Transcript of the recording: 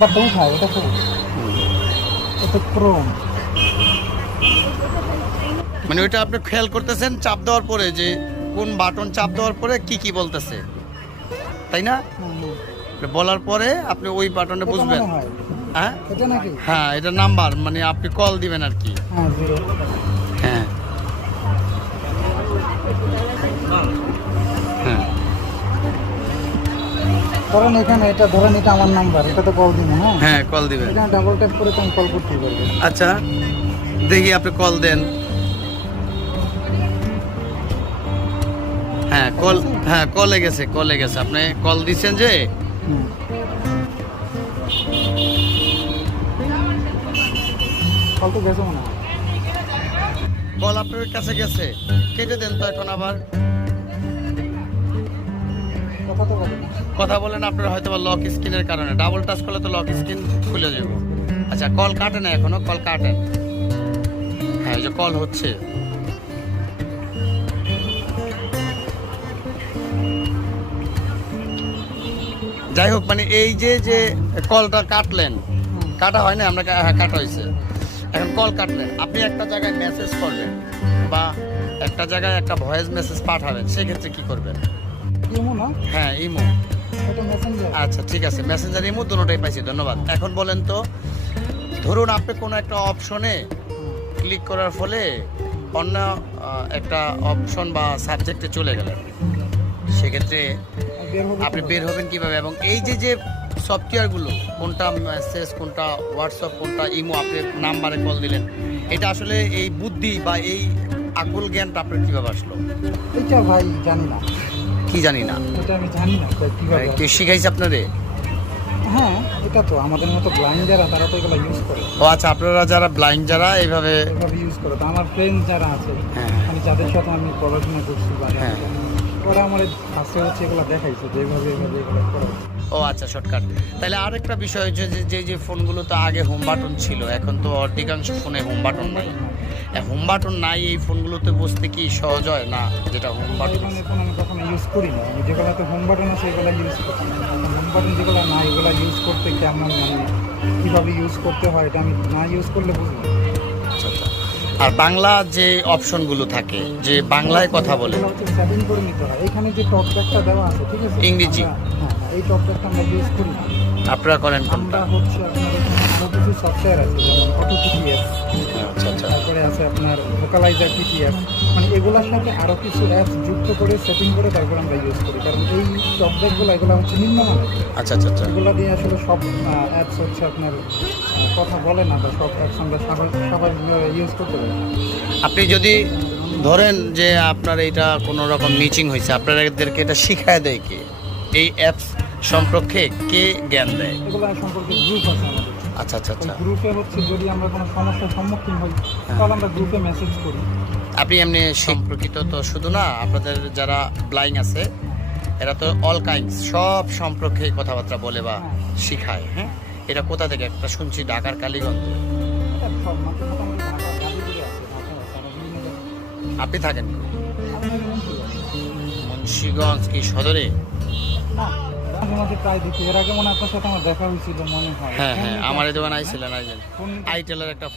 ওটা উঠায়, ওটা তো এটা ক্রোম। মানে ওইটা আপনি খেয়াল করতেছেন চাপ দেওয়ার পরে যে কোন বাটন চাপ দেওয়ার পরে কি কি বলতেছে, তাই না? বলার পরে আপনি ওই বাটনে বুঝবেন। হ্যাঁ এটা নাকি? হ্যাঁ, এটা নাম্বার, মানে আপনি কল দিবেন আর কি। হ্যাঁ, 0। হ্যাঁ হ্যাঁ, ধরেন এখানে এটা, ধরেন এটা আমার নাম্বার, এটা তো কল দিন। হ্যাঁ হ্যাঁ কল দিবেন। এখানে ডাবল ট্যাপ করে তো আমি কল করতে পারবো। আচ্ছা দেখি আপনি কল দেন। হ্যাঁ কল, হ্যাঁ কলে গেছে, কলে গেছে। আপনি কল দিচ্ছেন যে কল তো গেছে মনে হয়। কল আপনার কাছে গেছে, কেটে দেন তো এখন আবার। কথা তো বলে না। কথা বলেন, আপনার হয়তো বা লক স্ক্রিনের কারণে ডাবল টাচ করলে তো লক স্ক্রিন খুলে যাব। আচ্ছা কল কাটে না এখনো, কল কাটেন। হ্যাঁ এই যে কল হচ্ছে। যাই হোক, মানে এই যে যে কলটা কাটলেন, কাটা হয় না, আমরা হ্যাঁ কাটা হয়েছে। এখন কল কাটলেন, আপনি একটা জায়গায় মেসেজ করবেন বা একটা জায়গায় একটা ভয়েস মেসেজ পাঠাবেন, সেক্ষেত্রে কি করবেন? ইমো না, হ্যাঁ ইমো। এটা মেসেঞ্জার। আচ্ছা ঠিক আছে, মেসেঞ্জার ইমো দুটোটাই পাইছি, ধন্যবাদ। এখন বলেন তো, ধরুন আপনি কোনো একটা অপশনে ক্লিক করার ফলে অন্য একটা অপশন বা সাবজেক্টে চলে গেলেন, সেক্ষেত্রে আপনি বের হবেন কিভাবে? এবং এই যে যে সফটওয়্যারগুলো, কোনটা মেসেজ, কোনটা হোয়াটসঅ্যাপ, কোনটা ইমো, আপনি নাম্বারে কল দিলেন, এটা আসলে এই বুদ্ধি বা এই আকল জ্ঞানটা আপনার কীভাবে আসলো? এটা ভাই জানি না, কি জানি না, এটা আমি জানি না কিভাবে। কেউ শিখাইছে আপনারে? হ্যাঁ, এটা তো আমাদের মতো ব্লাইন্ড যারা, তারা তো এগুলো ইউজ করে। ও আচ্ছা, আপনারা যারা ব্লাইন্ড যারা এইভাবে এভাবে ইউজ করে। তো আমার ফ্রেন্ড যারা আছে, হ্যাঁ মানে যাদের সাথে আমি পড়াশোনা করছি বা হ্যাঁ। ওরা আমার কাছে হচ্ছে এগুলো দেখাইছে যে এভাবে এভাবে এগুলো করা উচিত। ও আচ্ছা, শর্টকাট। তাহলে আরেকটা বিষয় হচ্ছে যে যে ফোনগুলো তো আগে হোম বাটন ছিল, এখন তো অধিকাংশ ফোনে হোম বাটন নাই। হোম বাটন নাই, এই ফোনগুলোতে বসতে কি সহজ হয় না? যেটা হোম বাটন এই ফোন আমি কখনো ইউজ করি না। আমি যেগুলোতে হোম বাটন আছে এগুলো ইউজ করছি। হোম বাটন যেগুলো না, এগুলো ইউজ করতে কেমন, মানে কীভাবে ইউজ করতে হয়, এটা আমি না ইউজ করলে বুঝবো। আচ্ছা আচ্ছা। আর বাংলা যে অপশনগুলো থাকে, যে বাংলায় কথা বলে, এগুলো হচ্ছে সেটিং করে নিতে হয়। এখানে যে টপ ব্যাগটা দেওয়া আছে, ঠিক আছে, ইংরেজি। হ্যাঁ, এই টপ ব্যাগটা আমরা ইউজ করি না। আপনারা করেন কোনটা? আমরা হচ্ছে আপনার আরও কিছু সফটওয়্যার আছে, যেমন অটো টিটিএস, আচ্ছা আচ্ছা। তারপরে আছে আপনার ভোকালাইজার টিটিএস, মানে এগুলোর সাথে আরও কিছু অ্যাপস যুক্ত করে সেটিং করে তারপর আমরা ইউজ করি। কারণ এই সফটওয়্যারগুলো এগুলো হচ্ছে নিম্নমানের। আচ্ছা আচ্ছা আচ্ছা। এগুলো দিয়ে আসলে সব অ্যাপস হচ্ছে আপনার কথা বলে না, বা সব অ্যাপস আমরা সবাই ইউজ করতে পারি না। আপনি যদি ধরেন যে আপনার এটা কোনো রকম মিচিং হয়েছে, আপনাদেরকে এটা শিখায় দেয় কে? এই অ্যাপস সম্পর্কে কে জ্ঞান দেয়? এগুলো সম্পর্কে গ্রুপ আছে আমাদের। আচ্ছা আচ্ছা আচ্ছা। গ্রুপে হচ্ছে যদি আমরা কোনো সমস্যার সম্মুখীন হই, তাহলে আমরা গ্রুপে মেসেজ করি। আপনি এমনি সম্পর্কিত তো শুধু না, আপনাদের যারা ব্লাইন্ড আছে এরা তো অল কাইন্ডস, সব সম্পর্কে কথাবার্তা বলে বা শিখায়। হ্যাঁ, এটা কোথা থেকে? একটা শুনছি ঢাকার কালীগঞ্জে। এটা সব মোটামুটি ঢাকা গাজীপুরে আছে, ঢাকায় আছে, আরো বিভিন্ন জায়গায়। আপনি থাকেন আমি মুন্সিগঞ্জ কি সদরে? না, মাঝে মাঝে প্রায় দেখি। এর আগে মনে হয় আপনার সাথে আমার দেখা হয়েছিল মনে হয়। হ্যাঁ হ্যাঁ, আমার এই দোকান আইছিলেন, ফোন আইটেলের একটা